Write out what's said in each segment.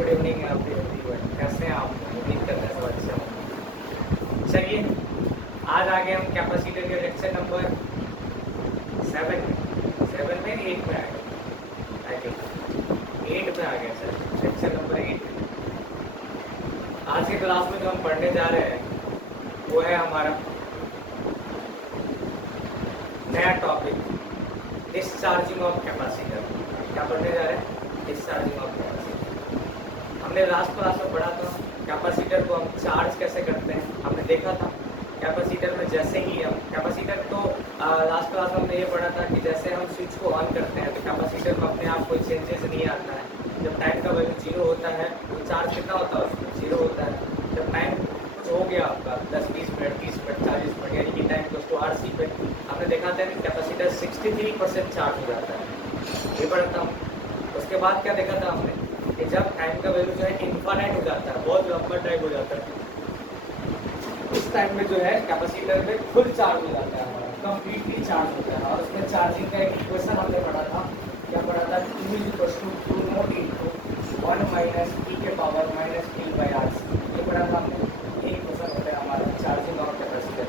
Good evening everyone, कैसे हैं आप? उम्मीद करते हैं सब अच्छे होंगे। चलिए, आज आ गए हम कैपेसिटर के लेक्चर नंबर 7 में 8 में आ गए। आई थिंक 8 में आ गए सर, लेक्चर नंबर 8। आज के क्लास में जो हम पढ़ने जा रहे हैं वो है हमारा नया टॉपिक, डिस्चार्जिंग ऑफ कैपेसिटर। क्या पढ़ने जा रहे हैं? Discharging of capacitor. हमने लास्ट क्लास में पढ़ा था कैपेसिटर को हम चार्ज कैसे करते हैं, हमने देखा था। कैपेसिटर में जैसे ही हम कैपेसिटर को लास्ट क्लास में हमने ये पढ़ा था कि जैसे हम स्विच को ऑन करते हैं तो कैपेसिटर में अपने आप कोई चेंजेस नहीं आता है। जब टाइम का वैल्यू 0 होता है तो चार्ज कितना होता है उसमें? 0 होता है। जब टाइम कुछ हो गया आपका 10-20 मिनट, 30 मिनट, 40 मिनट, यानी कि टाइम क्लोज टू RC पे, हमने देखा था कि कैपेसिटर 63% चार्ज हो जाता है। ये पढ़ा था। उसके बाद क्या देखा था हमने कि जब टाइम का वैल्यू जो है इनफाइनाइट हो जाता है, बहुत लंबा टाइम हो जाता है, उस टाइम में जो है कैपेसिटर में फुल चार्ज हो जाता है, हमारा कंप्लीटली चार्ज होता है। और उसमें चार्जिंग का एक इक्वेशन हमने पढ़ा था। क्या पढ़ा था? Q = 2 note into 1 minus e के पावर माइनस T/RC। ये पढ़ा था हमने। ये इक्वेशन होता है हमारा charging of capacitor.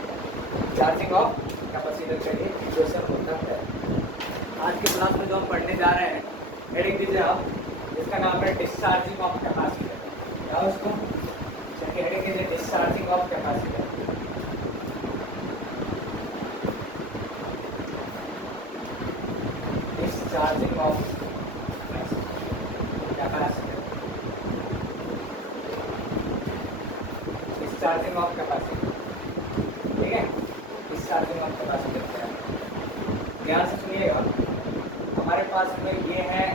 Charging of capacitor का ये इक्वेशन होता है। आज के क्लास में जो हम पढ़ने जा रहे हैं, लिख दीजिए आप, इसका नाम है डिस्चार्जिंग ऑफ कैपेसिटर। क्या उसको हेडिंग कीजिए, discharging of capacitor. Discharging of capacitor. Discharging of capacitor, ठीक है। डिस्चार्जिंग ऑफ कैपेसिटर क्या है, ध्यान से सुनिएगा। हमारे पास में ये है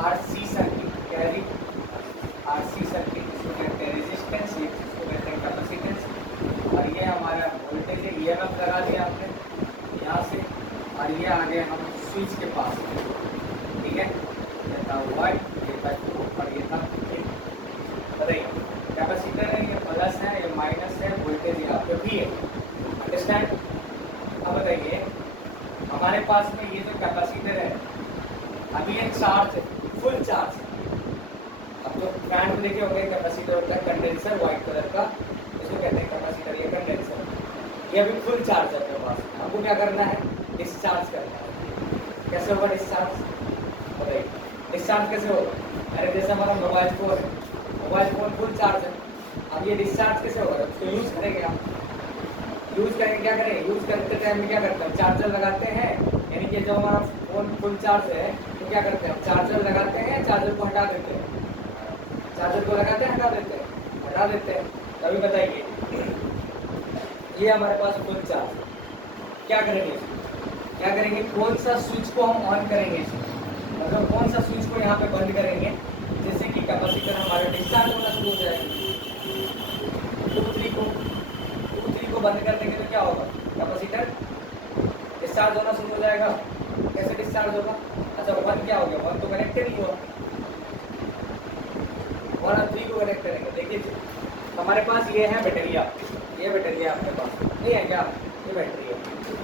RC सर्किट। क्या है? RC सर्किट, इसको कहते हैं रेजिस्टेंस, इसको कहते हैं कैपेसिटेंस। और ये हमारा वोल्टेज है, EMF लगा दिया आपने यहाँ से, और ये आ गए हम स्विच के पास, ठीक है। ये था 1, ये था 2 और ये था 3। बताइए, कैपेसिटर है, ये प्लस है, ये माइनस है, वोल्टेज यहाँ पे भी है। अंडरस्टैंड? अब बताइए, हमारे पास में ये जो कैपेसिटर है अभी ये चार्ज है, फुल चार्ज है। अब तो ब्रांड में देखे होंगे कैपेसिटर होता है कंडेंसर, व्हाइट कलर का, इसको कहते हैं कैपेसिटर, ये कंडेंसर। ये अभी फुल चार्ज है अपने पास। हमको क्या करना है? डिस्चार्ज करना है। कैसे होगा डिस्चार्ज? बताइए, डिस्चार्ज कैसे होगा? अरे जैसे हमारा मोबाइल फोन है, मोबाइल फोन फुल चार्ज है, अब ये डिस्चार्ज कैसे होगा? उसको यूज करेंगे हम, यूज करेंगे, क्या करेंगे? यूज करते टाइम में क्या करते हैं? चार्जर लगाते हैं, यानी कि जब हमारा फोन फुल चार्ज है तो क्या करते हैं? चार्जर लगाते हैं, चार्जर को हटा देते हैं। चार्जर को लगाते हैं, हटा देते हैं, हटा देते हैं। तभी बताइए, ये हमारे पास फुल चार्ज है। क्या करेंगे? क्या करेंगे? कौन सा स्विच को हम ऑन करेंगे? मतलब कौन सा स्विच को यहाँ पे बंद करेंगे जिससे कि कैपेसिटर हमारा डिस्चार्ज होना शुरू हो जाएगा? 2-3 को बंद कर देंगे तो क्या होगा? कैपेसिटर डिस्चार्ज होना शुरू हो जाएगा। कैसे डिस्चार्ज होगा? अच्छा, 1 क्या हो गया? 1 तो कनेक्ट नहीं हुआ, 1 और 3 को कनेक्ट करेंगे। देखिए, हमारे पास ये है बैटरिया, ये बैटरिया आपके पास नहीं है क्या? ये बैटरी है,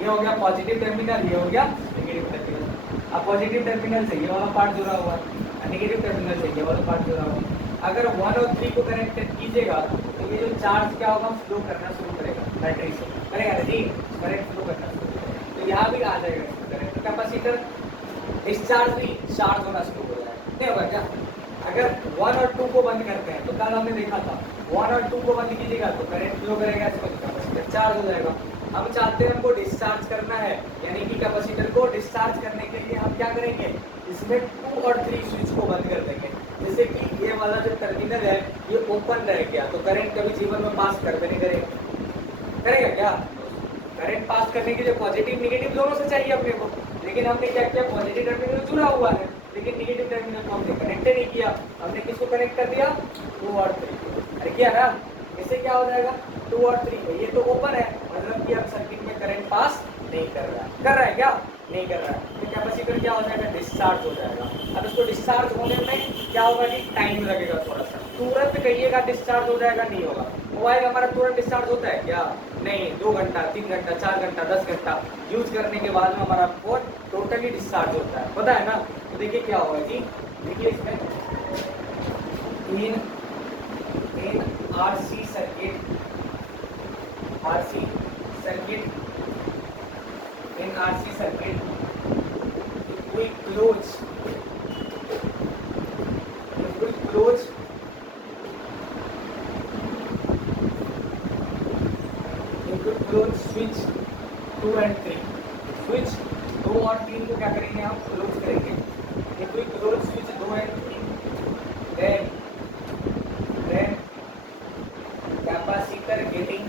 ये हो गया पॉजिटिव टर्मिनल, ये हो गया नेगेटिव टर्मिनल। अब पॉजिटिव टर्मिनल से ये वाला पार्ट जुड़ा हुआ है, नेगेटिव टर्मिनल से ये वाला पार्ट जुड़ा हुआ है। अगर 1 और 3 को कनेक्ट कीजिएगा तो ये जो चार्ज क्या होगा? फ्लो करना शुरू करेगा, बैटरी से करेगा नहीं, करंट फ्लो करना शुरू करेगा, तो यहाँ भी आ जाएगा करंट। कैपेसिटर डिस्चार्ज भी चार्ज होना शुरू हो जाएगा, नहीं होगा क्या? अगर 1 और 2 को बंद करते हैं तो कल हमने देखा था 1 और 2 को बंद कीजिएगा तो करंट फ्लो करेगा, इसमें कैपेसिटर चार्ज हो जाएगा। हम चाहते हैं हमको डिस्चार्ज करना है, यानी कि कैपेसिटर को डिस्चार्ज करने के लिए हम क्या करेंगे? इसमें 2 और 3 स्विच को बंद कर देंगे, जैसे कि ये वाला जो टर्मिनल है ये ओपन रह गया तो करंट कभी जीवन में पास कर नहीं करेगा। करेगा क्या? करंट पास करने के लिए पॉजिटिव नेगेटिव दोनों से चाहिए अपने को, लेकिन हमने क्या किया? पॉजिटिव टर्मिनल जुड़ा हुआ है लेकिन नेगेटिव टर्मिनल को हमने कनेक्ट नहीं किया। हमने किसको कनेक्ट कर दिया? 2 और 3। अरे किया ना? इससे क्या हो जाएगा? 2 और 3 में ये तो ओपन है, मतलब कि अब सर्किट में करंट पास नहीं कर रहा है। कर रहा है क्या? नहीं कर रहा है, तो कैपेसिटर क्या हो जाएगा? डिस्चार्ज हो जाएगा। अब इसको डिस्चार्ज होने में क्या होगा कि टाइम लगेगा थोड़ा सा। तुरंत कहिएगा डिस्चार्ज हो जाएगा, नहीं होगा। मोबाइल हमारा तुरंत डिस्चार्ज होता है क्या? नहीं, 2 घंटा, 3 घंटा, 4 घंटा, 10 घंटा यूज करने के बाद में हमारा फोन टोटली डिस्चार्ज होता है, पता है ना? तो देखिए क्या होगा जी, देखिए इसमें in RC circuit in RC circuit if we close switch 2 and 3 switch 2 और 3 को क्या करेंगे हम क्लोज करेंगे if we close switch 2 and 3 then capacitor getting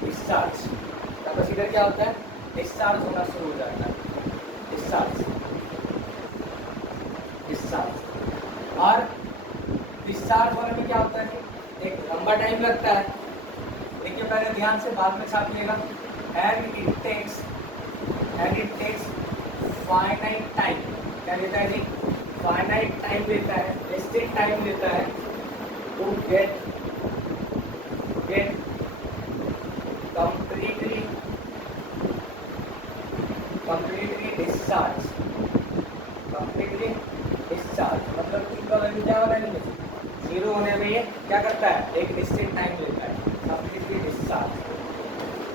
discharge capacitor क्या होता है डिस्चार्ज होना शुरू हो जाता है डिस्चार्ज और डिस्चार्ज होने में क्या होता है एक लंबा टाइम लगता है देखिए पहले ध्यान से बाद में छापिएगा and it takes finite time क्या लेता है जी finite time लेता है estate time लेता है to get completely discharge मतलब इनका वैल्यू क्या होना है जीरो होने में ये क्या करता है एक estate time लेता है completely discharge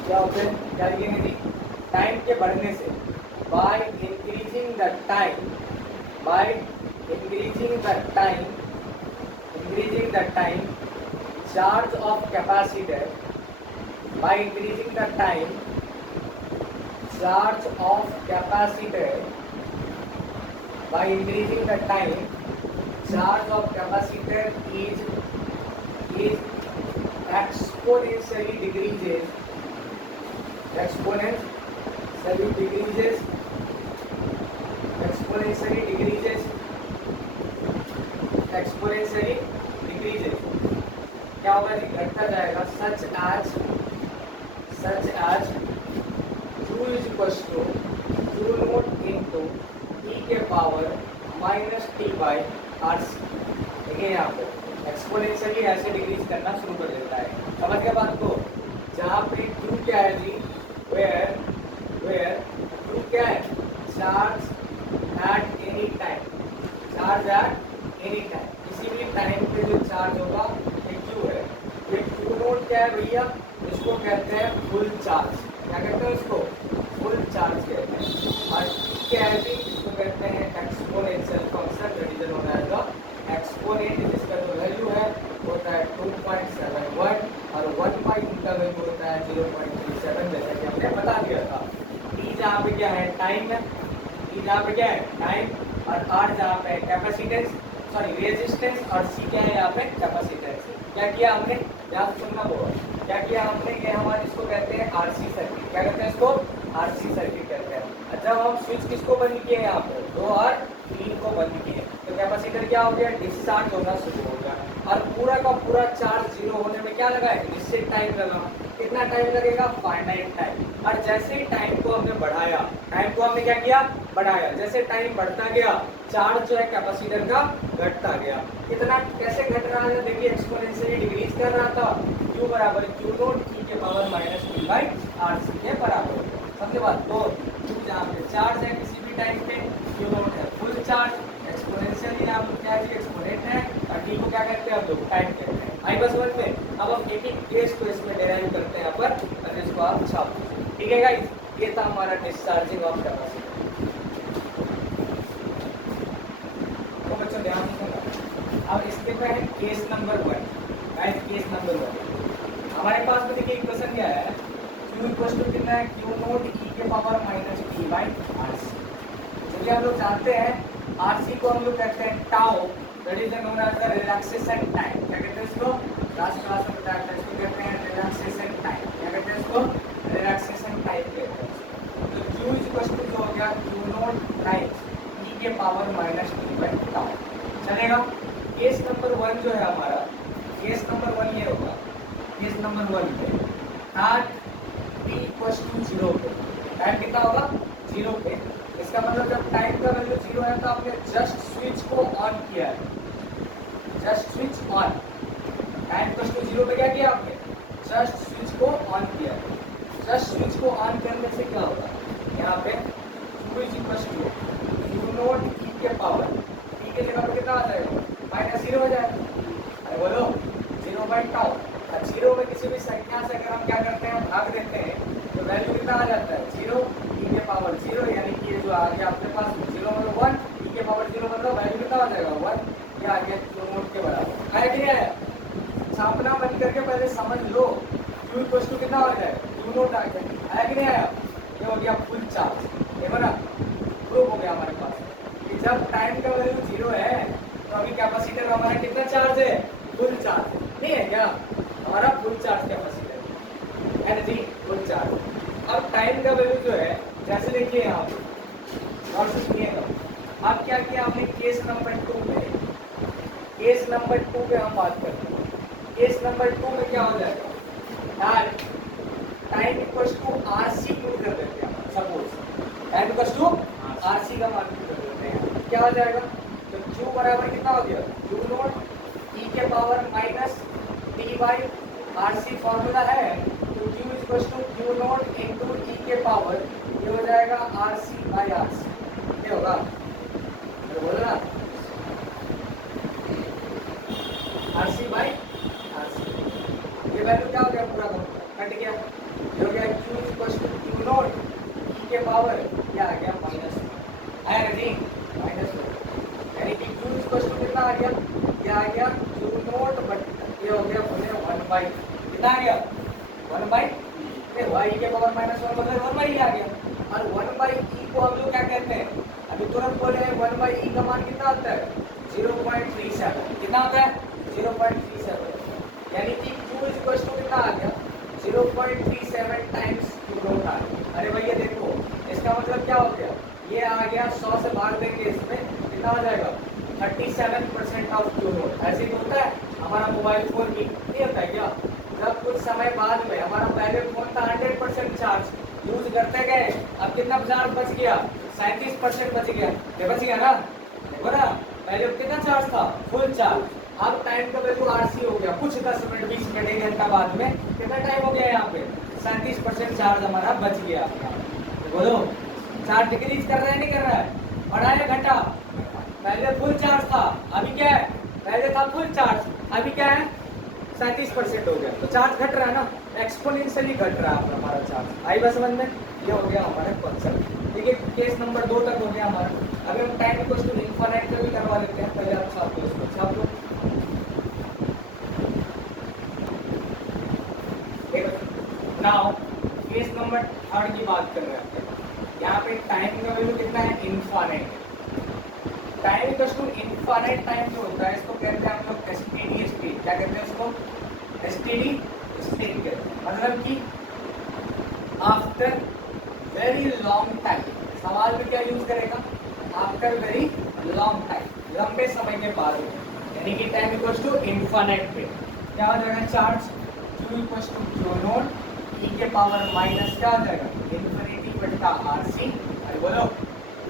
क्या होता है क्या लिखेंगे जी टाइम के बढ़ने से by increasing the time charge of capacitor by increasing the time charge of capacitor is exponentially decreases क्या होगा जी घटता जाएगा such as Q is equals to Q naught into e के power minus T by R C देखिए यहाँ पे exponentially ऐसे decrease करना शुरू कर देता है समझ गया बात को जहाँ पे Q क्या है जी where Q क्या है चार्ज at any time किसी भी टाइम पे जो चार्ज होगा ये Q है ये Q नोट क्या है भैया इसको कहते हैं फुल चार्ज क्या कहते हैं इसको फुल चार्ज कहते हैं और क्या है जी इसको कहते हैं एक्सपोनेंशियल फंक्शन डिवीजन होना है एक्सपोनेंट जिसका जो वैल्यू है होता है 2.71 और 1 बाई इनका वैल्यू होता है 0.37 जैसा कि हमने बता दिया था ई जहाँ पे क्या है टाइम है ई जहाँ पे क्या है टाइम और आर जहाँ पे कैपेसिटेंस रेजिस्टेंस और सी क्या है यहाँ पे कैपेसिटेंस क्या किया हमने याद सुनना होगा क्या किया हमने ये हमारे इसको कहते हैं आरसी सर्किट क्या कहते हैं इसको आरसी सर्किट कहते हैं जब हम स्विच किसको बंद किए यहाँ पे 2 और 3 को बंद किए तो कैपेसिटर क्या हो गया डिस्चार्ज होना शुरू हो गया और पूरा का पूरा चार्ज जीरो होने में क्या लगा है निश्चित टाइम लगा कितना टाइम लगेगा फाइनाइट टाइम और जैसे ही टाइम को हमने बढ़ाया टाइम को हमने क्या किया बढ़ाया जैसे टाइम बढ़ता गया चार्ज जो है कैपेसिटर का घटता गया कितना कैसे घट रहा है देखिए एक्सपोनेंशियली डिक्रीज कर रहा था Q बराबर Q नोट e के power minus T by R C के बराबर सबसे बात तो Q जहाँ पे चार्ज है किसी भी टाइम पे Q नोट है फुल चार्ज एक्सपोनेंशियली यहाँ पे क्या है एक्सपोनेंट है और टी को क्या कहते हैं हम लोग टाइम कहते हैं आई बस समझ में अब हम एक एक केस को इसमें डेराइव करते हैं यहाँ पर और इसको आप छाप ठीक है गाइस ये था हमारा डिस्चार्जिंग ऑफ कैपेसिटर तो बच्चों ध्यान रखना अब इसके पे है case number 1 guys case number 1 हमारे पास में देखिए इक्वेशन क्या है Q इक्वल टू कितना है Q नोट e के power minus T by R C क्योंकि हम लोग जानते हैं आर सी को हम लोग कहते हैं tau that is known as the relaxation time क्या कहते हैं इसको लास्ट क्लास में बताया था इसको कहते हैं रिलैक्सेशन टाइम क्या कहते हैं इसको रिलैक्सेशन टाइम कहते हैं तो Q इक्वल टू जो हो गया Q नोट टाइम्स e के power minus T by tau चलेगा केस नंबर 1 जो है हमारा केस नंबर 1 ये होगा केस नंबर 1 पे एट t इक्वल टू 0 पे टाइम कितना होगा 0 पे इसका मतलब जब टाइम को का वैल्यू 0 है तो आपने जस्ट स्विच को ऑन किया है, just switch on. Time equal to 0 पे क्या किया आपने, जस्ट स्विच को ऑन किया है। जस्ट स्विच को ऑन करने से क्या होगा, यहाँ पे Q is equal to Q nought E के पावर, E के जगह पर कितना आ जाएगा, -0 हो जाएगा। अरे बोलो 0 बाई टाउ। 0 में किसी भी संख्या से अगर हम क्या करते हैं, भाग देते हैं तो वैल्यू कितना आ जाता है, 0 E के पावर 0, यानी कि ये जो आ गया आपके पास 0 मतलब 1, E के पावर 0 मतलब वैल्यू कितना आ जाएगा 1, ये आ गया Q नॉट के बराबर। है कि नहीं है, छापना बंद करके पहले समझ लो Q इक्वल टू कितना हो जाएगा, Q नॉट आ गया। है कि नहीं आया, ये हो गया फुल चार्ज। देखो ना प्रूफ हो गया हमारे पास कि जब टाइम का वैल्यू 0 है तो अभी कैपेसिटर हमारा कितना चार्ज है, फुल चार्ज नहीं है क्या, हमारा फुल चार्ज कैपेसिटर है ना जी, फुल चार्ज। अब टाइम का वैल्यू जो है, जैसे देखिए यहाँ पे और सुनिएगा, अब क्या किया आपने केस नंबर 2 में, केस नंबर 2 पे हम बात करते हैं। केस नंबर 2 में क्या हो जाएगा, time equal to RC put कर देते हैं, suppose time equal to RC का मान पुट कर देते हैं, क्या हो जाएगा, तो Q बराबर कितना हो गया, Q नॉट E के power minus T by RC formula है, तो Q is equal to Q nought into E के पावर, ये हो जाएगा आरसी बाई आरसी, क्या होगा, बोलो ना आरसी बाई आरसी, ये वैल्यू क्या हो गया, पूरा कट गया, हो गया Q is equal to Q nought E के पावर, क्या आ गया माइनस, आया ना जी माइनस, यानी कि Q इज इक्वल टू कितना आ गया, क्या आ गया Q नॉट बट ये हो गया बोले 1 बाई कितना आ गया 1 बाई y के पावर -1 मतलब 1 बाई आ गया, और 1 बाई e को हम लोग क्या कहते हैं, अभी तुरंत बोले 1 बाई e का मान कितना होता है 0.37, कितना होता है 0.37, यानी कि Q इज इक्वल टू कितना आ गया 0.37 टाइम्स Q नॉट आ गया। अरे भैया देखो इसका मतलब क्या हो गया, ये आ गया 100 से भाग देंगे इसमें कितना हो जाएगा 37% ऑफ Q नॉट। ऐसे ही होता है हमारा मोबाइल फोन भी नहीं होता है क्या, जब कुछ समय बाद में हमारा पहले फोन था 100% चार्ज यूज करते गए, अब कितना चार्ज बच गया 37% बच गया, ये बच गया ना, देखो ना पहले कितना चार्ज था फुल चार्ज, अब टाइम का वैल्यू आरसी हो गया, कुछ 10 मिनट 20 मिनट 1 घंटा बाद में कितना टाइम हो गया यहाँ पे 37% चार्ज हमारा बच गया। बोलो चार्ज डिक्रीज कर रहा है नहीं कर रहा है, बढ़ाया घटा, पहले फुल चार्ज था अभी क्या है, पहले था फुल चार्ज अभी क्या है 37% हो गया, तो चार्ज घट रहा है ना, एक्सपोनेंशियली घट रहा है हमारा चार्ज। आई बस समझ में, ये हो गया हमारा कॉन्सेप्ट। देखिए केस नंबर 2 तक हो गया हमारा, अभी हम टाइम इक्वल टू इनफाइनाइट पे भी करवा लेते हैं, पहले आप छाप लो इसको, छाप लो। नाउ केस नंबर 3 की बात कर रहे हैं, यहाँ पे टाइम का वैल्यू कितना है infinite, time equal to infinite time जो होता है इसको कहते हैं हम लोग एसटीडी स्पीड, क्या कहते हैं इसको एसटीडी स्पीड कहते हैं, मतलब कि आफ्टर वेरी लॉन्ग टाइम, सवाल में क्या यूज करेगा आफ्टर वेरी लॉन्ग टाइम, लंबे समय के बाद, यानी कि टाइम इक्वल टू इनफाइनाइट पे क्या हो जाएगा charge Q equal to Q nought E के पावर माइनस क्या हो जाएगा इन्फिनिटी बटा आरसी, अरे बोलो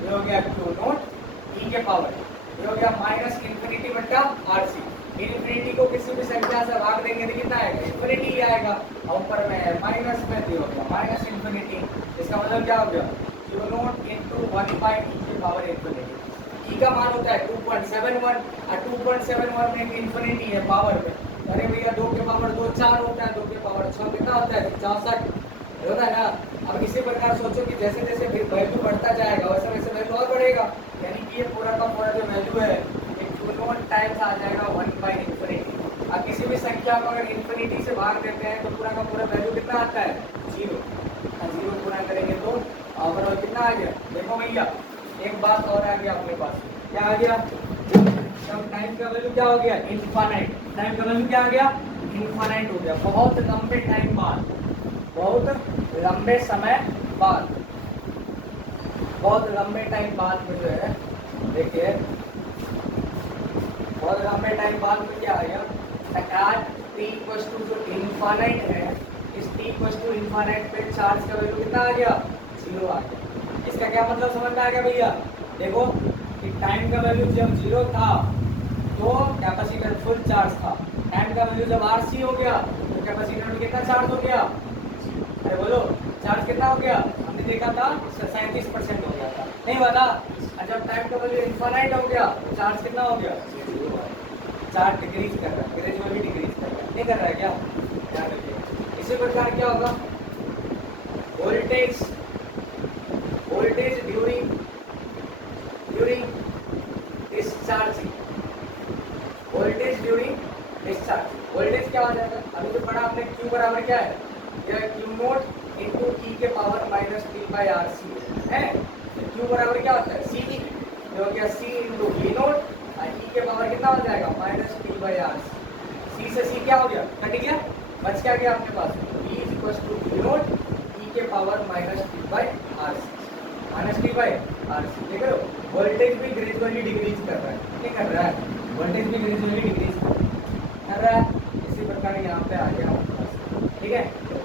ये हो गया Q नॉट E के पावर, ये हो गया माइनस इन्फिनिटी बटा आरसी, इन्फिनिटी को किसी भी संख्या से भाग देंगे तो कितना आएगा इन्फिनिटी ही आएगा, और ऊपर में माइनस में दिया हो गया माइनस इन्फिनिटी, इसका मतलब क्या हो गया Q nought into 1 by E के पावर इन्फिनिटी, E का मान होता है 2.71 और 2.71 में इन्फिनिटी है पावर में, अरे भैया 2 के पावर 2 4 होता है, 2 के पावर 6 कितना होता है 64 होता है ना। अब इसी प्रकार सोचो कि जैसे जैसे वैल्यू बढ़ता जाएगा वैसे वैसे वैल्यू और बढ़ेगा, यानी कि ये पूरा का पूरा जो वैल्यू है Q नॉट टाइम्स आ जाएगा 1 बाई इन्फिनिटी। अब किसी भी संख्या को अगर इन्फिनिटी से भाग देते हैं तो पूरा का पूरा वैल्यू कितना आता है 0, 0 पूरा करेंगे तो ओवरऑल कितना आ गया, देखो भैया एक बात और आ गया अपने पास, क्या आ गया, तब टाइम का वैल्यू क्या हो गया इनफाइनाइट, टाइम का वैल्यू क्या आ गया इनफाइनाइट हो गया, बहुत लंबे टाइम बाद, बहुत लंबे समय बाद, बहुत लंबे टाइम बाद में जो है देखिए बहुत लंबे टाइम बाद में क्या आएगा, एट t इक्वल टू जो इनफाइनाइट है इस t इक्वल टू इनफाइनाइट पे चार्ज का वैल्यू कितना आ गया 0 आ गया। इसका क्या मतलब समझ में आ गया भैया, देखो कि टाइम का वैल्यू जब 0 था तो कैपेसिटर फुल चार्ज था। टाइम का वैल्यू जब RC हो गया तो कैपेसिटर में कितना चार्ज हो गया? अरे बोलो, चार्ज कितना हो गया? हमने देखा था 37% हो गया था, नहीं हुआ था? और जब टाइम का वैल्यू इनफाइनाइट हो गया तो चार्ज कितना हो गया? चार्ज डिक्रीज कर रहा है, ग्रेजुअली डिक्रीज कर रहा है, नहीं कर रहा है क्या? ध्यान रखिए। इसी प्रकार क्या होगा? Voltage during discharging, voltage during discharge, voltage क्या हो जाएगा? अभी तो पढ़ा आपने Q बराबर क्या है? यह Q नोट इंटू E के power minus T by RC है। तो Q बराबर क्या होता है? C, जो हो गया C इंटू V नोट, और E के पावर कितना हो जाएगा? Minus T by RC। C से C क्या हो गया? कट गया, बच क्या गया आपके पास? E is equal to V nought E के power minus T by RC, minus T by RC। देख रहे हो, वोल्टेज भी ग्रेजुअली डिक्रीज कर रहा है, क्या कर रहा है? वोल्टेज भी ग्रेजुअली डिक्रीज कर रहा है। इसी प्रकार यहाँ पे आ गया हमारे पास, ठीक है?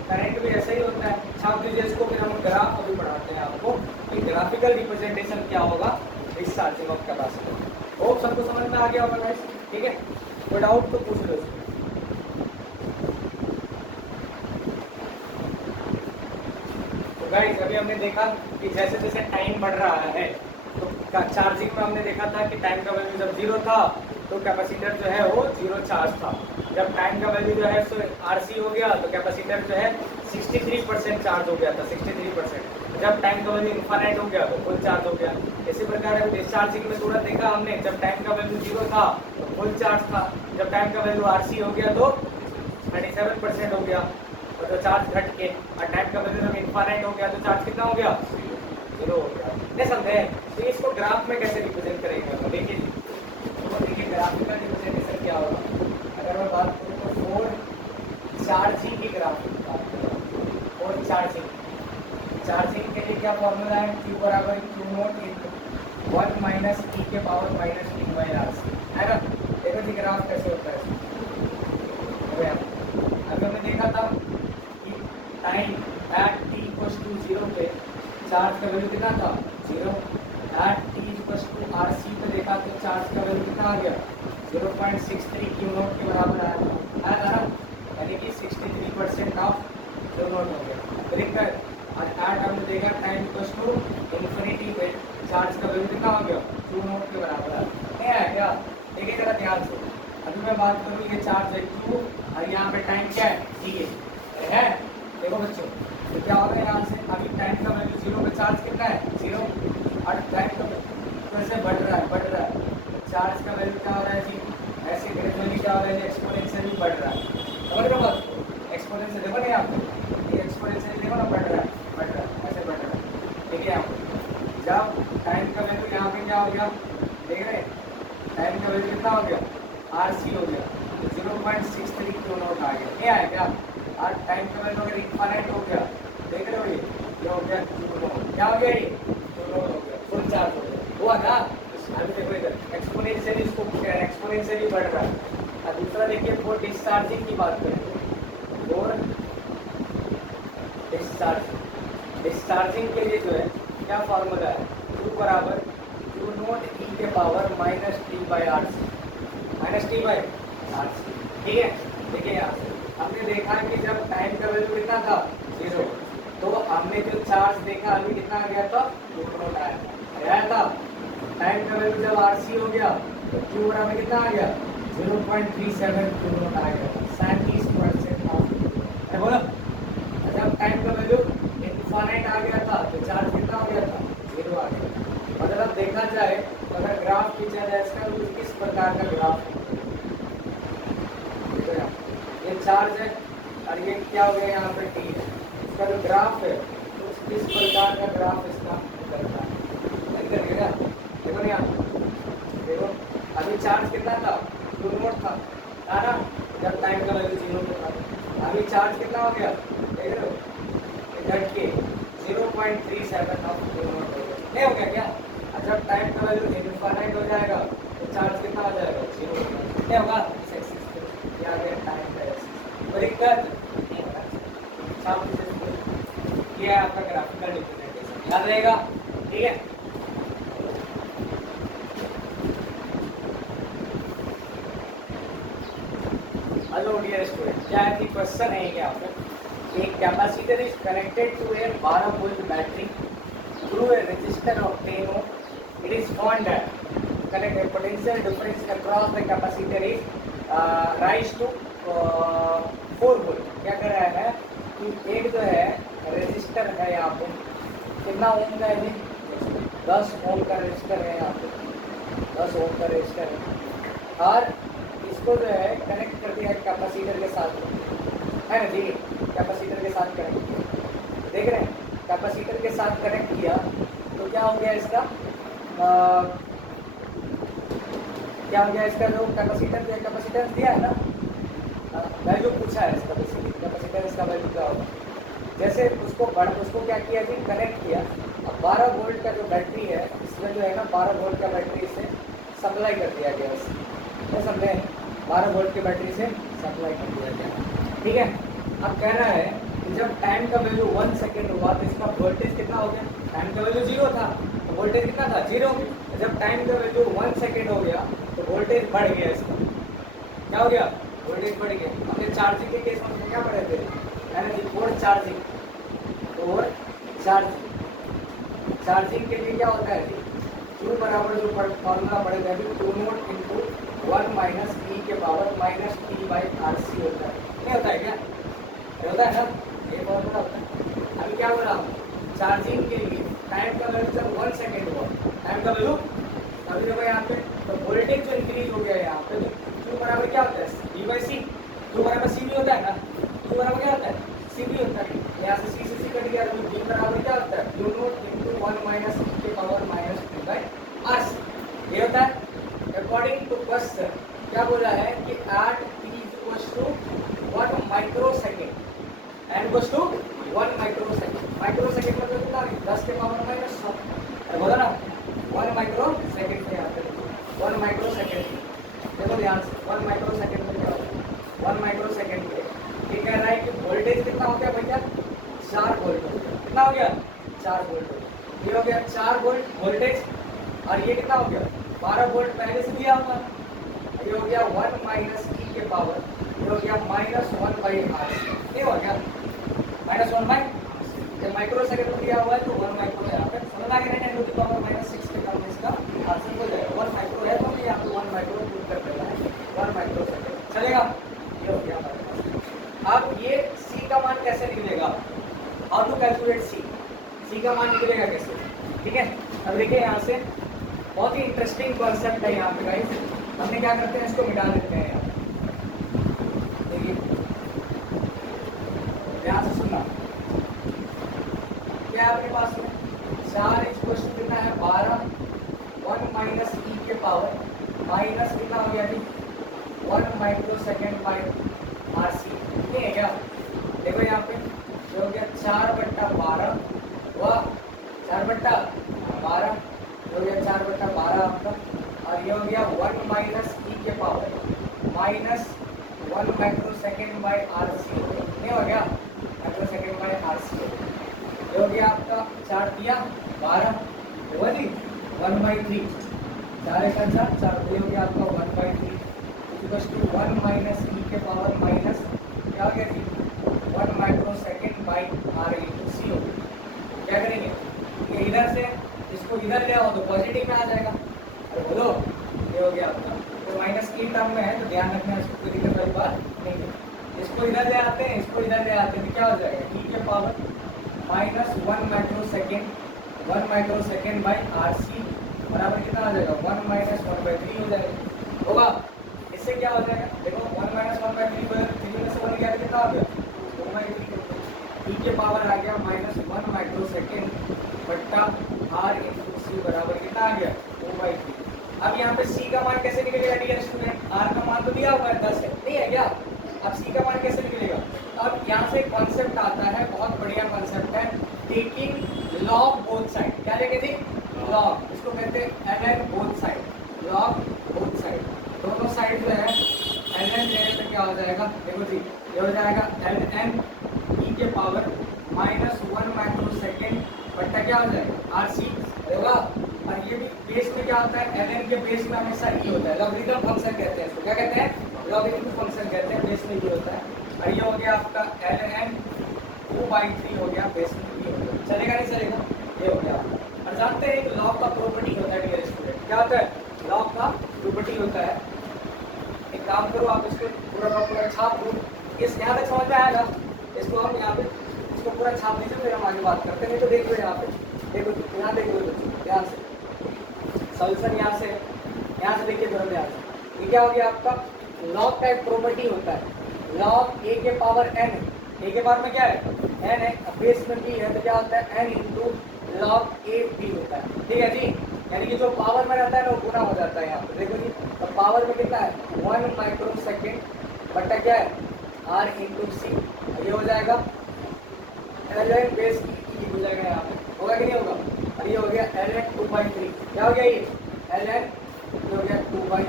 करंट भी ऐसा ही होता है। छाप दीजिए इसको, फिर हम ग्राफ अभी पढ़ाते हैं आपको कि ग्राफिकल रिप्रेजेंटेशन क्या होगा डिस्चार्जिंग ऑफ कैपेसिटर। होप सबको समझ में आ गया होगा गाइस, ठीक है? कोई डाउट तो पूछ लो। तो गाइस अभी हमने देखा कि जैसे जैसे टाइम बढ़ रहा है तो चार्जिंग में हमने देखा था कि टाइम का वैल्यू जब 0 था तो कैपेसिटर जो है वो 0 चार्ज था। जब टाइम का वैल्यू जो है RC हो गया तो कैपेसिटर जो है 63% चार्ज हो गया था, 63%। जब टाइम का वैल्यू इनफाइनाइट हो गया तो फुल चार्ज हो गया। इसी प्रकार अभी डिस्चार्जिंग में थोड़ा देखा हमने, जब टाइम का वैल्यू 0 था तो फुल चार्ज था, जब टाइम का वैल्यू RC हो गया तो 37% हो गया, तो चार्ज घट के, और टाइम का वैल्यू जब इनफाइनाइट हो गया तो चार्ज कितना हो गया? 0 हो गया। नहीं समझे? तो इसको ग्राफ में कैसे रिप्रेजेंट करेंगे? देखिए तो देखिए ग्राफिकल रिप्रेजेंटेशन क्या होगा। अगर मैं बात करूँ तो फोर चार्जिंग की ग्राफ, फोर चार्जिंग के लिए क्या फॉर्मूला है? Q बराबर Q nought into 1 minus E के power minus T by RC, है ना? देखो जी ग्राफ कैसे होता है। अभी हमने देखा था कि time at t equals to 0 पे चार्ज का वैल्यू कितना था? 0। At t equals to RC पे देखा तो चार्ज का वैल्यू कितना आ गया? 0.63 Q नोट के बराबर आया था ना, यानी कि 63% ऑफ Q नोट हो गया। करेक्ट। और एट हमने देखा टाइम इक्वल्स टू इन्फिनिटी पे चार्ज का वैल्यू कितना हो गया? Q नोट के बराबर आया, नहीं आया क्या? देखिए जरा ध्यान से। अभी मैं बात करूँ, ये चार्ज है Q और यहाँ पे टाइम क्या है? T है। देखो बच्चों, तो क्या होगा यहाँ से? अभी टाइम का वैल्यू 0 पे चार्ज कितना है? 0। और टाइम का कैसे बढ़ रहा है, चार्ज का वैल्यू क्या हो रहा है जी? ऐसे ग्रेजुअली क्या हो रहा है? एक्सपोनेंशियली बढ़ रहा है। समझ रहे हो बात? एक्सपोनेंशियल देखो नहीं आपको, ये एक्सपोनेंशियल देखो ना, बढ़ रहा है, ऐसे बढ़ रहा है। देखिए आपको जब टाइम का वैल्यू यहाँ पे क्या हो गया? देख रहे हैं टाइम का वैल्यू कितना हो गया? RC हो गया, 0.63 Q नोट आ गया, नहीं आया क्या? और टाइम का वैल्यू अगर इनफाइनाइट हो गया, देख रहे हो ये हो गया Q नोट, क्या हो गया? ये Q नोट हो गया, फुल चार्ज हो गया, हुआ ना? अभी देखो इधर एक्सपोनेंशियली इसको एक्सपोनेंशियली बढ़ रहा है। और दूसरा देखिए फॉर डिस्चार्जिंग की बात करें, फॉर डिस्चार्जिंग के लिए जो है क्या फॉर्मूला है? Q बराबर Q नोट E के power minus T by RC, minus T by RC, ठीक है? देखिए यहाँ से हमने देखा कि जब टाइम का वैल्यू कितना था? 0, तो हमने जो चार्ज देखा अभी कितना आ गया था? Q नोट आया था। टाइम का वैल्यू जब RC हो गया तो Q बराबर कितना आ गया? 0.37 Q नोट आ गया, 37% ऑफ। बोलो, जब टाइम का वैल्यू इनफाइनाइट आ गया था तो चार्ज कितना हो गया था? 0 आ गया। मतलब देखा जाए तो अगर ग्राफ खींचा जाए इसका तो किस प्रकार का ग्राफ है? ये चार्ज है और ये क्या हो गया? यहाँ पे T है। इसका जो ग्राफ है तो किस प्रकार का ग्राफ इसका करता है? देखो नहीं आप, देखो अभी चार्ज कितना था? Q नोट था ना, जब टाइम का वैल्यू 0 पे था। अभी चार्ज कितना हो गया? देख रहे हो, घट के 0.37 ऑफ Q नोट हो गया, नहीं हो गया क्या? और जब टाइम का वैल्यू इनफाइनाइट हो जाएगा तो चार्ज कितना हो जाएगा? 0 हो जाएगा, नहीं होगा? इस एक्सिस पे या गया टाइम का एक्सिस, बड़ी दिक्कत नहीं होगा। ये है आपका ग्राफिकल रिप्रेजेंटेशन, याद रहेगा, ठीक है? हेलो डियर स्टूडेंट, क्या है कि क्वेश्चन है यहाँ पे। एक capacitor is connected to a 12 volt battery through a resistor of 10 ohm. It is found that connect potential difference across the capacitor is rise to 4 volt. क्या कर रहा है कि एक जो है रजिस्टर है यहाँ पे, कितना ओम का है, 10 ओम का रजिस्टर है यहाँ पे, 10 ओम का रजिस्टर है, और इसको जो है कनेक्ट कर दिया कैपेसिटर के साथ, है ना जी, कैपेसिटर के साथ कनेक्ट किया. देख रहे हैं, कैपेसिटर के साथ कनेक्ट किया तो क्या हो गया इसका, क्या हो गया इसका जो कैपेसिटर दिया है ना, वैल्यू पूछा है इसका, कैपेसिटर इसका वैल्यू क्या होगा. जैसे उसको क्या किया कि कनेक्ट किया. अब 12 वोल्ट का जो बैटरी है इसमें जो है ना, 12 वोल्ट का बैटरी से सप्लाई कर दिया गया इसको, समझे, 12 वोल्ट की बैटरी से सप्लाई कर दिया गया. ठीक है. अब कह रहा है कि जब टाइम का वैल्यू 1 सेकेंड हुआ तो इसका वोल्टेज कितना हो गया. टाइम का वैल्यू 0 था तो वोल्टेज कितना था, 0. जब टाइम का वैल्यू 1 सेकेंड हो गया तो वोल्टेज बढ़ गया इसका. क्या हो गया, वोल्टेज बढ़ गया. हमने चार्जिंग के केस में क्या पढ़े थे, मैंने जी फोर चार्जिंग चार्जिंग के लिए क्या होता है जी, Q बराबर जो फॉर्मूला पड़ेगा अभी, Q nought into 1 minus E के power minus T by R C होता है. नहीं होता है क्या, ये होता है ना, ये फॉर्मूला होता है. अभी क्या बोला, चार्जिंग के लिए टाइम का वैल्यू जब 1 सेकेंड हुआ, टाइम का वैल्यू अभी देखो यहाँ पे, तो वोल्टेज जो इंक्रीज हो गया यहाँ पे, तो Q बराबर क्या होता है, डी बाई सी. Q बराबर सी भी होता है ना, Q बराबर क्या होता है, सी भी होता है. यहाँ से सी कट गया तो डी बराबर क्या होता है, Q nought into 1 minus E के power minus T by R C. ये होता है. अकॉर्डिंग टू क्वेश्चन क्या बोला है कि at t equals to 1 micro second and equals to 1 micro second. Microsecond मतलब कितना, 10 के पावर माइनस 100. बोला ना 1 माइक्रो सेकेंड पे आते हैं, 1 माइक्रो सेकेंड. देखो ध्यान से, 1 माइक्रो सेकेंड पे क्या होता है, 1 माइक्रो सेकेंड पे ये कह रहा है कि वोल्टेज कितना हो गया भैया, 4 वोल्ट हो गया. कितना हो गया, 4 वोल्ट हो गया. ये हो गया 4 वोल्ट वोल्टेज, और ये कितना हो गया, 12 वोल्ट पहले से दिया हुआ. ये हो गया 1 माइनस ई के पावर, ये हो गया माइनस 1 बाई आर. ये हो गया माइनस 1 बाई, जब माइक्रो सेकेंड में दिया हुआ है तो 1 माइक्रो यहाँ पे समझ आ गया. 10 टू द पावर माइनस 6 के टर्म में इसका आंसर हो जाएगा. 1 माइक्रो है तो यहाँ पे 1 माइक्रो पुट कर देना है, 1 माइक्रो सेकेंड चलेगा. ये हो गया हमारे पास. अब ये सी का मान कैसे निकलेगा, हाउ टू कैलकुलेट सी का मान निकलेगा कैसे. ठीक है. अब देखिए यहाँ से बहुत ही इंटरेस्टिंग कॉन्सेप्ट है यहाँ पे गाइस. हमने क्या करते हैं, इसको मिटा देते हैं यहाँ. देखिए ध्यान से सुनना, क्या है अपने पास में 4 इक्वल्स टू कितना है 12, 1 माइनस ई के पावर माइनस कितना हो गया अभी 1 micro second by R C. ये है क्या, देखो यहाँ पे जो हो गया 4/12 व 4/12 हो गया 4/12 आपका, और ये हो गया 1 माइनस ई के power minus 1 micro second by R C. नहीं हो गया, micro second by R C. ये हो गया आपका 4 दिया 12 हुआ जी 1/3, 4 एक 4, 4 ये हो गया आपका 1/3 इक्वल्स टू 1 माइनस ई के पावर माइनस क्या हो गया जी 1 micro second by R into C हो गया. क्या करेंगे, ये इधर से इसको इधर ले आओ तो पॉजिटिव में आ जाएगा. अरे बोलो, ये हो गया आपका, तो माइनस की टर्म में है तो ध्यान रखना, इसको कोई दिक्कत वाली बात नहीं है. इसको इधर ले आते हैं, इसको इधर ले आते हैं तो क्या हो जाएगा, ई के power minus 1 micro second by R C बराबर कितना आ जाएगा 1 माइनस 1/3 हो जाएगा. होगा, इससे क्या हो जाएगा, देखो 1 माइनस 1/3 में से 1 गया तो कितना हो गया 2/3. ई के पावर आ गया माइनस 1 माइक्रो सेकेंड बट्टा आर इंटू सी बराबर कितना आ गया 2/3. अब यहाँ पे सी का मान कैसे निकलेगा डियर स्टूडेंट, आर का मान तो दिया हुआ है 10 है, नहीं है क्या. अब सी का मान कैसे निकलेगा, अब यहाँ से कॉन्सेप्ट आता है, बहुत बढ़िया कॉन्सेप्ट है, टेकिंग लॉग बोथ साइड. क्या लेंगे जी, लॉग, इसको कहते हैं ln both side, log both side, दोनों साइड जो है ln लेने पे क्या हो जाएगा, देखो जी ये हो जाएगा ln ई के पावर माइनस 1 माइक्रो सेकेंड बट्टा क्या हो जाएगा आर सी होगा. और ये भी बेस में क्या होता है, ln के बेस में हमेशा ई होता है, लॉगरिथम फंक्शन कहते हैं इसको. क्या कहते हैं, लॉगरिथमिक फंक्शन कहते हैं, बेस में ये होता है। और ये हो गया आपका ln 2/3 हो गया, बेस में ये हो गया। चलेगा नहीं चलेगा, ये हो गया। और जानते हैं एक लॉग का प्रॉपर्टी होता है डियर स्टूडेंट, क्या होता है? लॉग का प्रॉपर्टी होता है। एक काम करो, आप इसको पूरा का पूरा छाप दो, इस यहाँ तक समझ में आएगा। इसको हम यहाँ पे इसको पूरा छाप दीजिए, फिर हम आगे बात करते हैं। नहीं तो देख लो यहाँ पे, देखो यहाँ देख लो ध्यान से, सॉल्यूशन यहाँ से देखिए थोड़ा ध्यान से। ये क्या हो गया आपका? लॉग का एक प्रॉपर्टी होता है, लॉग a के पावर n, a के पावर में क्या है? n है, बेस में b है, तो क्या होता है? n into log a b होता है। ठीक है जी, यानी कि जो पावर में रहता है ना वो गुना हो जाता है यहाँ पे। देखो जी, तो पावर में कितना है? 1 माइक्रो सेकेंड बटा क्या है? r इंटू सी। ये हो जाएगा ln बेस की हो जाएगा यहाँ पे, होगा कि नहीं होगा? और ये हो गया ln 2/3, क्या हो गया ये? ln हो गया 2/3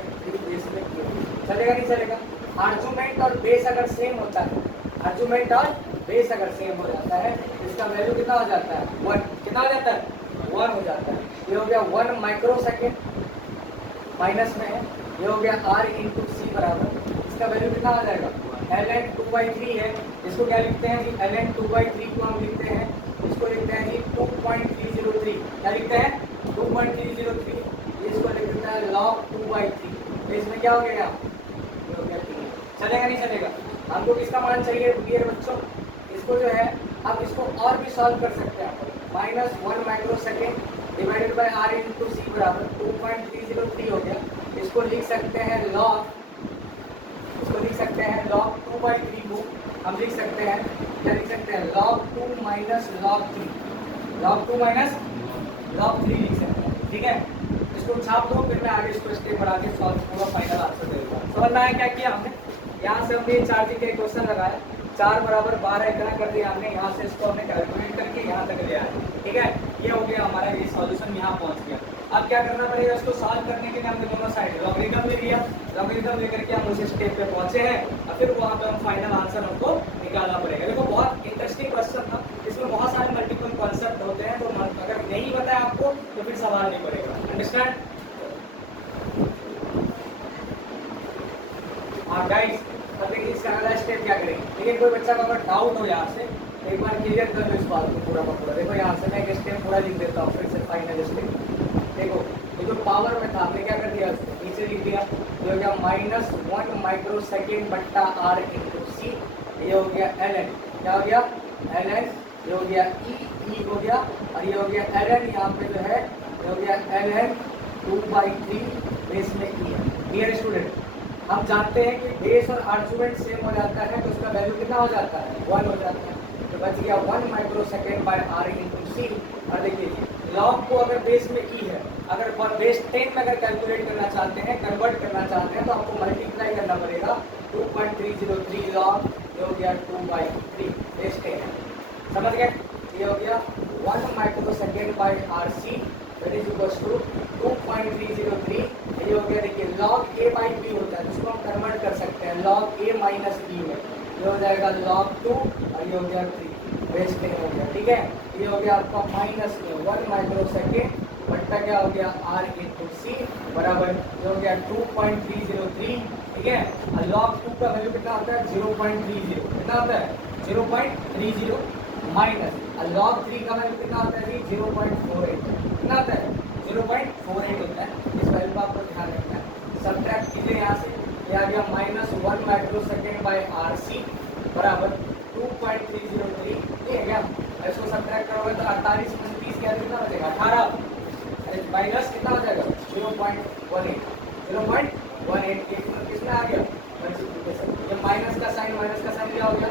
बेस में की। चलेगा नहीं चलेगा? आर्गुमेंट और बेस अगर सेम होता है, आर्गुमेंट और बेस अगर सेम हो जाता है, इसका वैल्यू कितना हो जाता है? 1। कितना हो जाता है? 1 हो जाता है। ये हो गया 1 माइक्रो सेकेंड, माइनस में है। ये हो गया r इंटू सी बराबर, इसका वैल्यू कितना हो जाएगा? ln 2/3 है। इसको क्या लिखते हैं जी? ln 2/3 को हम लिखते हैं, इसको लिखते हैं जी 2.303। क्या लिखते हैं? 2.303। इसको लिख देता है log 2/3। तो इसमें क्या हो गया? हो गया 3। चलेगा नहीं चलेगा? हमको किसका मान चाहिए डियर बच्चों? इसको जो है आप इसको और भी सॉल्व कर सकते हैं। -1 micro second divided by r into C बराबर 2.303 हो गया। इसको लिख सकते हैं log, इसको लिख सकते हैं log 2/3 को हम लिख सकते हैं, क्या लिख सकते हैं? log 2 minus log 3, log 2 minus log 3 लिख सकते हैं। ठीक है, इसको छाप दो, फिर मैं आगे इसको स्टेप बढ़ा के सॉल्व पूरा फाइनल आंसर दे दूंगा। समझ में आया क्या किया हमने? यहाँ से हमने 4 के क्वेश्चन लगाया, 4 बराबर 12 इतना कर दिया हमने। यहाँ से इसको हमने कैलकुलेट करके यहाँ तक ले आए। ठीक है, ये हो गया हमारा, ये सॉल्यूशन यहाँ पहुँच गया। अब क्या करना पड़ेगा? इसको सॉल्व करने के लिए हमने दोनों साइड लॉगरिथम ले लिया, लॉगरिथम लेकर के हम उस स्टेप पे पहुंचे हैं, और फिर वहाँ पे हम फाइनल आंसर हमको निकालना पड़ेगा। देखो बहुत इंटरेस्टिंग क्वेश्चन था, इसमें बहुत सारे मल्टीपल कॉन्सेप्ट होते हैं, तो अगर नहीं बताया आपको तो फिर सवाल नहीं पड़ेगा। अंडरस्टैंड? हाँ गाइस, अब देखिए इसका अगला स्टेप क्या करेंगे। लेकिन कोई बच्चा का अगर डाउट हो यहाँ से, एक बार क्लियर कर लो इस बात को पूरा का पूरा। देखो यहाँ से मैं एक स्टेप पूरा लिख देता हूँ, फिर से फाइनल स्टेप। देखो ये जो पावर में था हमने क्या कर दिया? नीचे लिख दिया, ये हो गया -1 माइक्रो सेकेंड बट्टा r इंटू सी। ये हो गया ln, क्या हो गया? ln। ये हो गया e हो गया, और ये हो गया ln, यहाँ पे जो है ये हो गया ln 2/3 बेस में e है। डियर स्टूडेंट, हम जानते हैं कि बेस और आर्गुमेंट सेम हो जाता है, तो उसका वैल्यू कितना हो जाता है? 1 हो जाता है। तो बच गया 1 micro second by r into C. और देखिए लॉग को अगर बेस में e है, अगर बेस 10 में अगर कैलकुलेट करना चाहते हैं, कन्वर्ट करना चाहते हैं, तो आपको मल्टीप्लाई करना पड़ेगा 2.303 लॉग। ये हो गया 2/3 बेस 10 है। समझ गए? ये हो गया 1 micro second by R C that is equal to 2.303। ये हो गया, देखिए log a बाई b होता है, जिसको हम कन्वर्ट कर सकते हैं log a माइनस b में। ये हो जाएगा log 2, और ये हो गया 3 बेस 10 हो गया। ठीक है, ये हो गया आपका -1 माइक्रो सेकेंड बट्टा क्या हो गया? r इंटू सी बराबर, ये हो गया 2.303। ठीक है, और log 2 का वैल्यू कितना होता है? 0.30। कितना होता है? 0.30 माइनस, और log 3 का वैल्यू कितना होता है जी? 0.48। कितना होता है? 0.48 होता है। इस वैल्यू का आपको ध्यान रखना है। सब्ट्रैक्ट कीजिए यहाँ से, ये आ गया -1 micro second by R C बराबर 2.303। ठीक है क्या? इसको सब्ट्रैक्ट करोगे तो 48 में 30 क्या कितना हो जाएगा? 18। माइनस कितना हो जाएगा? 0.18। 0.18 कितना आ गया? ये माइनस का साइन क्या हो गया?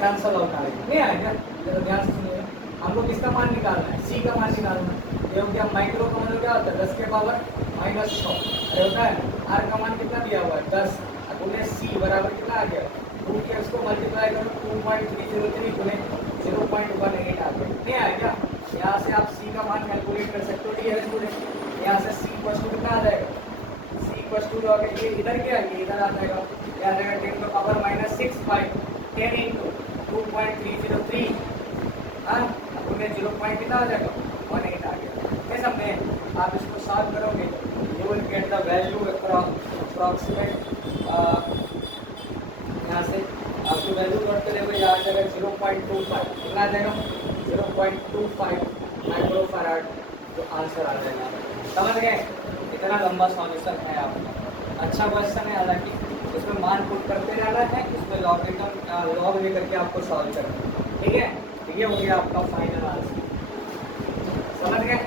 कैंसल आउट आ गया। नहीं आएगा? तो ध्यान से सुनिए, हमको किसका मान निकालना है? सी का मान निकालना है। ये हो गया माइक्रो का मान क्या होता है? 10 के पावर -6। अरे होता है, आर का मान कितना दिया हुआ है? 10। अब उन्हें सी बराबर कितना आ गया? 2 के उसको मल्टीप्लाई करो, 2.303 गुने 0.18 आ गया। नहीं आया क्या? यहाँ से आप सी का मान कैलकुलेट कर सकते हो। डियर स्टूडेंट, यहाँ से सी इक्वल टू कितना आ जाएगा? सी इक्वल टू अगर ये इधर क्या है? ये इधर आ जाएगा, ये आ जाएगा 10 का पावर -6 बाई 10 इंटू 2.303। हाँ, अब उन्हें 0 कितना आ जाएगा? 18 आ गया। ये सब में आप इसको सॉल्व करोगे, you will get the value approximate यहाँ से आपकी वैल्यू नोट करेंगे, यहाँ आ जाएगा 0.25, कितना आ जाएगा 0.25 माइक्रो फैराड, जो आंसर आ जाएगा। समझ गए, इतना लंबा सॉल्यूशन है आपका। अच्छा क्वेश्चन है, हालांकि इसमें मान पुट करते रहना है, इसमें लॉग लेकर के आपको सॉल्व करना है, ठीक है। तो ये हो गया आपका फाइनल आंसर, समझ गए।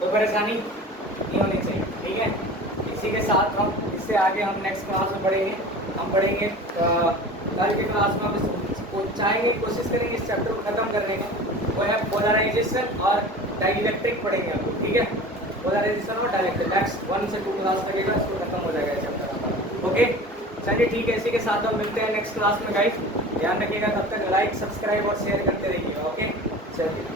कोई परेशानी नहीं होनी चाहिए, ठीक है। इसी के साथ हम इससे आगे हम नेक्स्ट क्लास में पढ़ेंगे। हम पढ़ेंगे कल के क्लास में हम चाहेंगे, कोशिश करेंगे इस चैप्टर को खत्म करने का। वो है पोलराइजेशन और डाइलेक्ट्रिक पढ़ेंगे हम लोग, ठीक है। पोलराइजेशन और डाइलेक्ट्रिक नेक्स्ट 1 से 2 क्लास लगेगा, इसको खत्म हो जाएगा चैप्टर हमारा। ओके चलिए ठीक है, इसी के साथ हम मिलते हैं नेक्स्ट क्लास में गाइस। ध्यान रखिएगा, तब तक लाइक सब्सक्राइब और शेयर करते रहिए। ओके चलिए।